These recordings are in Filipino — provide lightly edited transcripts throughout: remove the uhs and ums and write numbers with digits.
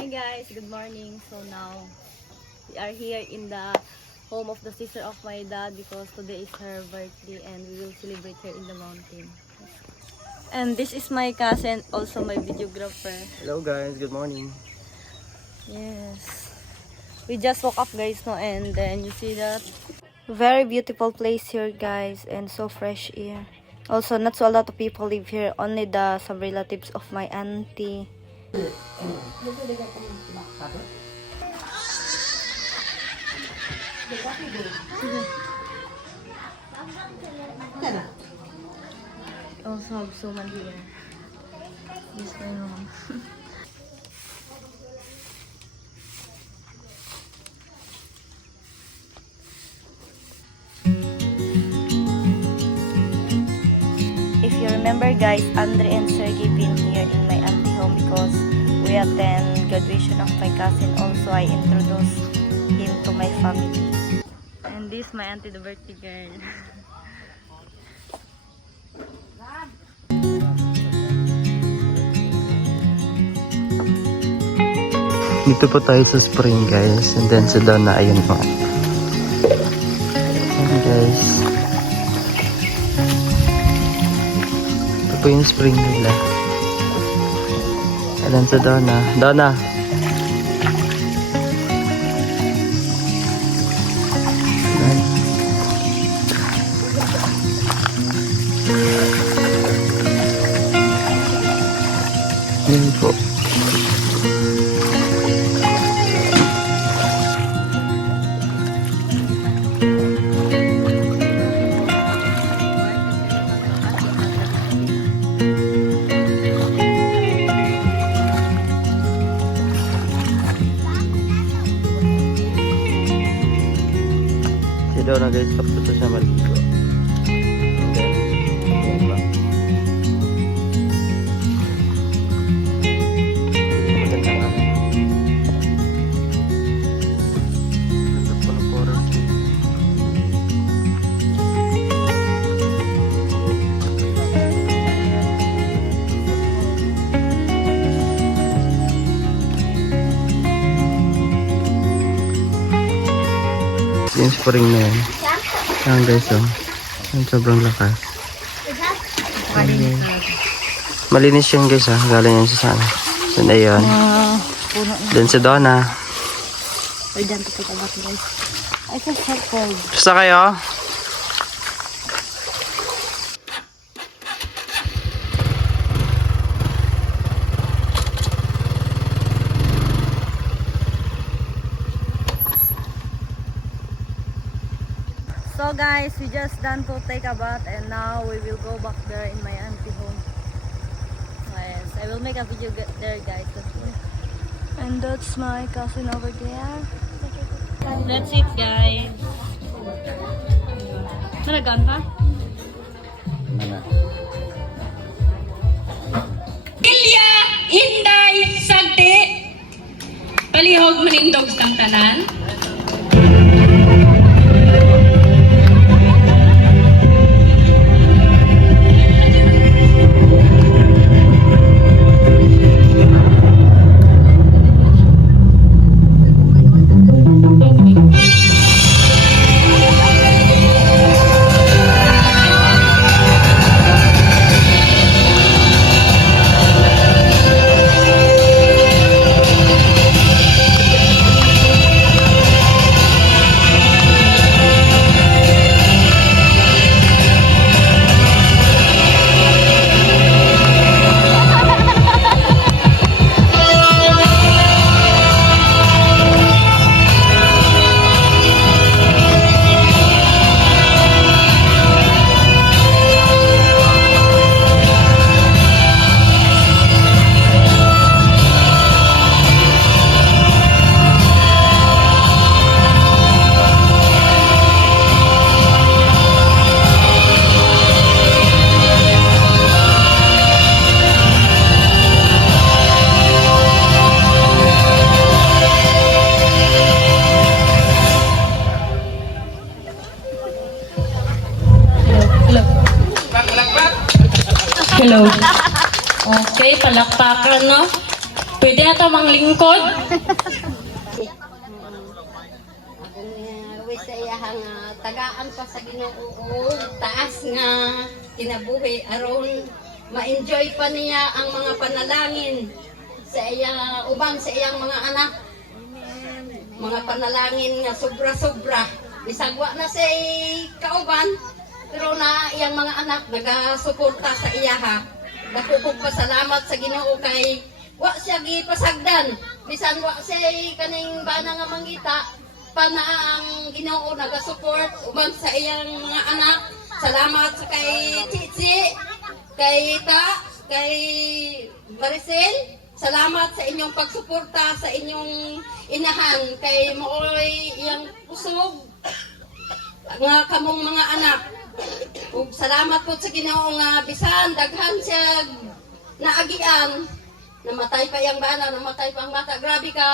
Hi guys, good morning. So now we are here in the home of the sister of my dad because today is her birthday and we will celebrate her in the mountain. And this is my cousin, also my videographer. Hello guys, good morning. Yes. We just woke up guys no, and then you see that very beautiful place here guys, and so fresh air. Also not so a lot of people live here, only some relatives of my auntie. Also have someone here. This is my mom. If you remember guys, Andre and Sergey been here in my auntie home because we attend graduation of my cousin. Also I introduced him to my family. And this my auntie, the birthday girl. Dito po tayo sa spring guys, and then sa doon na ayun po. Ayan guys. Ito po yung spring nila. And then sa doon na. Donna. Ayan po. Si Dora guys, tapos ito siya maligo. And then, ayan ba? Maganda nga. Ganda po ng coral tree. Yung spring na yan. Ayan guys, oh. Ayan, sobrang lakas. Malinis yan guys, ah. Galing yan sa sana. Then ayun. Puno na. Then si Donna. Ay, dyan to pagkabat guys. Ay, so cold. Basta kayo? So guys, we just done to take a bath and now we will go back there in my auntie home. Yes, I will make a video there guys. And that's my cousin over there. That's it guys. Nalagaan pa? Ilya, Inday, Sagti, palihog manindog sang tanan. Hello. Okay, palakpakan, no? Pwede na to manglingkod. Wish sa iyahang tagaan pa sa Ginoo, taas nga kinabuhi aron ma-enjoy pa niya ang mga panalangin sa iyang ubang sa iyang mga anak. Mga panalangin nga sobra-sobra. Bisagwa na sa kauban, pero na iyang mga anak nagasuporta sa iyaha. Dako kog pasalamat sa Ginoo kay wa siya gipasagdan. Bisan wa siya kaning bana nga manggita, pana ang Ginoo naga-support uban sa iyang mga anak. Salamat sa kay Chichi, kay Ta, kay Maricel. Salamat sa inyong pagsuporta sa inyong inahan kay mooy iyang usog nga kamong mga anak. Ug salamat po sa Ginoo nga bisan daghan siya naagian. Namatay pa iyang bana, namatay pa ang bata. Grabe ka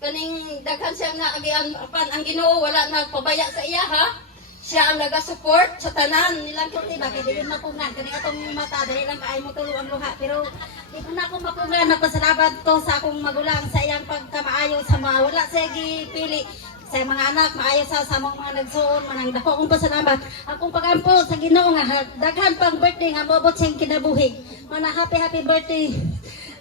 kaning daghan siya naagian apan ang Ginoo wala nagpabaya sa iya ha. Siya ang naga-support sa tanan nilang kuti bakit dili mapungan kani atong mata dali lang kay mo tulo ang luha pero di po na ako mapungan nagpasalamat ko sa akong magulang sa iyang pagkamaayo sa mga wala sa gipili sa mga anak maayo sa mga nagsuon manang dako akong pasalamat akong pagampo sa Ginoo nga daghan pang birthday nga moabot siyang kinabuhi mana happy birthday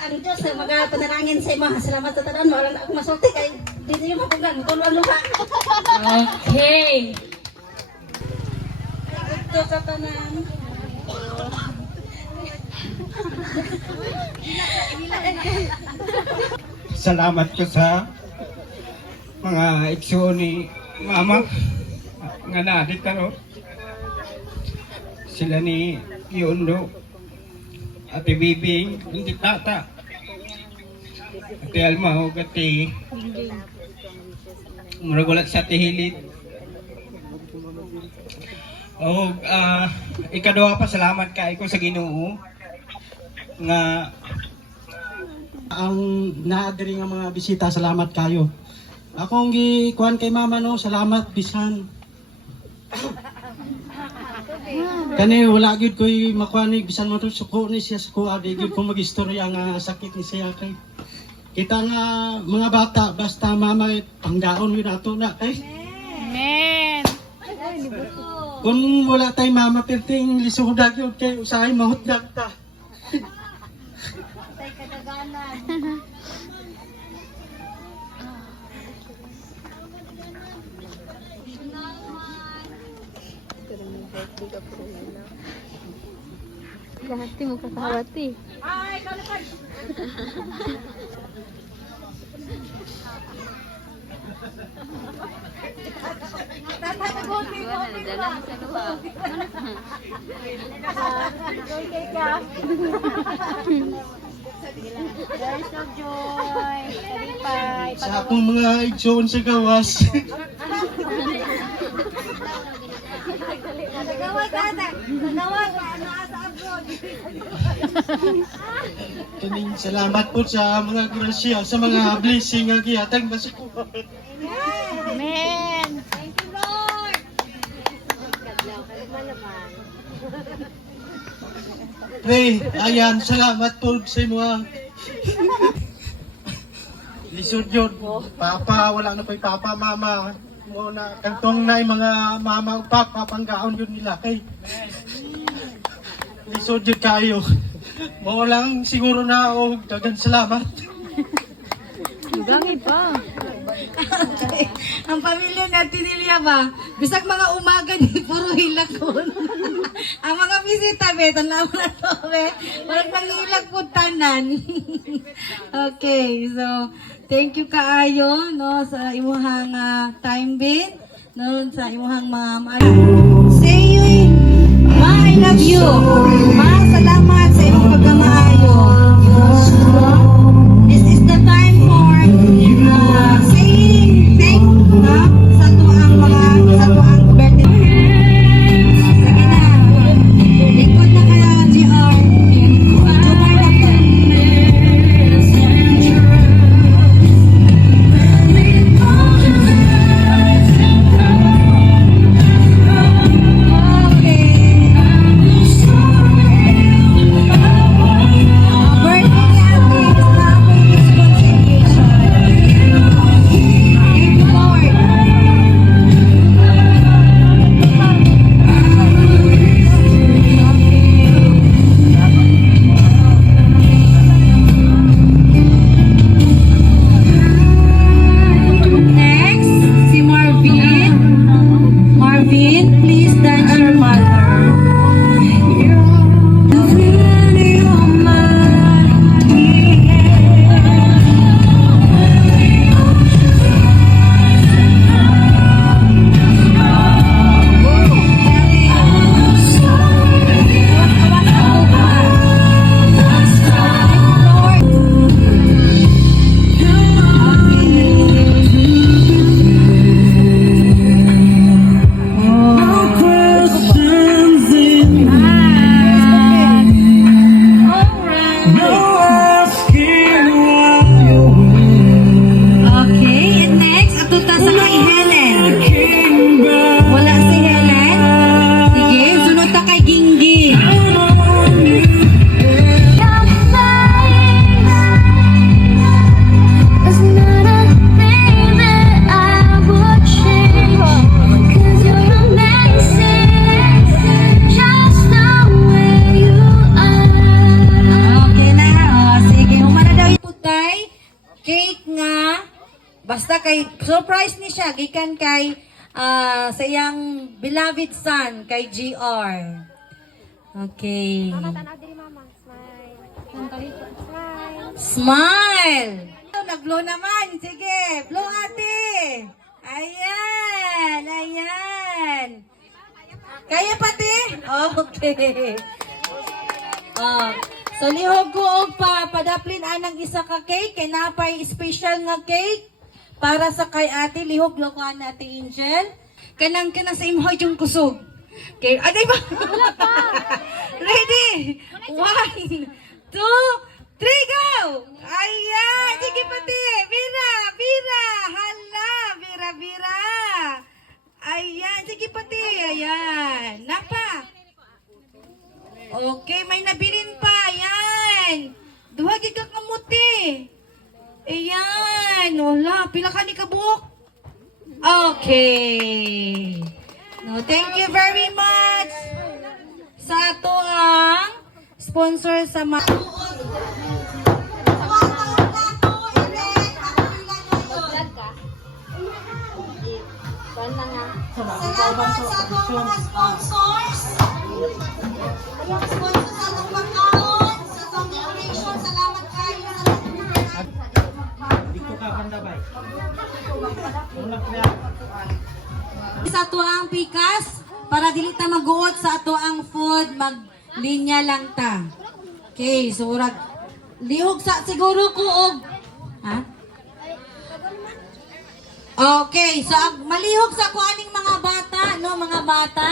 ang Diyos sa mga panalangin sa imo salamat sa tanan wala na akong masulti kay dili mapungan tulo ang luha. Okay. Ito ka tanan. Salamat ko sa mga igsoon ni Mama nga nadik karo. Sila ni Yondo, Ate Bibing, hindi Tata, Ate Alma o Ate Muragulat sa Ate Hilid. O ikaduha pa salamat kay ko sa Ginoo nga ang naadiri nga mga bisita, salamat kayo. Akong gikuan kay Mama no, salamat bisan. Kani wala gyud koy makuani bisan mo to suko ni siya suko adi gyud ko magistorya nga sakit ni siya kay. Kita nga mga bata basta mama pangdaon gyud ato na kay. Amen. Kung wala tay mama perting lisudag gyud kay usahay mahutdag ta. Hati mo kasawati. Sa akong mga igsoon sa gawas. Kaning salamat po sa mga grasya, sa mga blessing nga gihatag ba sa kuha. Amen. Pre, ayan, salamat po sa mga lisod yun. Papa, wala na ko'y papa, mama. Muna, kantong na yung mga mama o papa, panggaon yun nila. Kay, lisod yun kayo. Mo lang siguro na ako, dagan salamat. Gangit pa. Ang pamilya natin nila ba? Bisag mga umaga ni puro hilag ko. Ang mga bisita beton na na to be. Walang pangilag po tanan. Okay, so thank you kaayo no sa imuhang time bin no sa imuhang say you ma I love you. Ma salamat sa imong pagkamaayo. This is the time for saying thank sa tuang birthday. Sige na. Likod na kaya, GR. Jumar na po. Okay. Basta kay surprise ni siya gikan kay sa iyang beloved son kay GR. Okay. Smile. Nag-blow naman. Sige, blow ate. Ayan, ayan. Kaya pati? Okay. So lihog ko og padaplin anang isa ka cake kay napay special nga cake para sa kay ate lihog lo ko na ate Angel. Kanang sa imhoy yung kusog. Okay, aday ba? Wala pa. Ready? 1, 2, 3, go! Ayan! Sige pati! Vira! Vira! Hala! Vira! Vira! Ayan! Sige pati! Ayan! Napa! Okay, may nabilin pa! Ayan! Duhagi ka kamuti! Ayan! Wala! Pila ka ni kabuok? Okay! No, thank you very much sa ato ang sponsor sa Salamat sa atong mga sponsors. Sponsor sa atong pagkaon, sa atong decoration. Salamat kayo. Dito ka banda bay. sa ato ang pikas para dili ta maguot sa ato ang food, maglinya lang ta. Okay, so urag lihog sa siguro ko og ha? Okay, so malihog sa kuaning mga bata, no, mga bata.